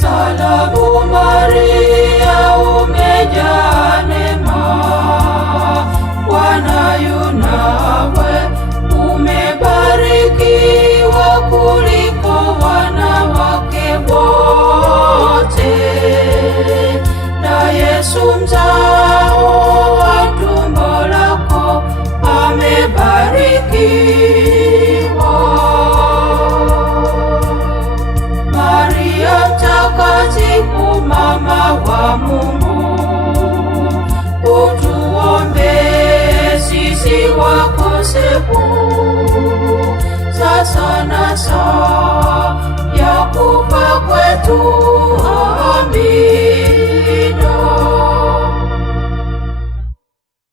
Salamu Maria, umejaa neema, Bwana yu nawe, umebarikiwa kuliko wanawake wote, na Yesu mzao wa tumbo lako amebarikiwa. Maria mtakatifu, mama wa Mungu, utuombee sisi wakosefu, sasa na saa ya kufa kwetu.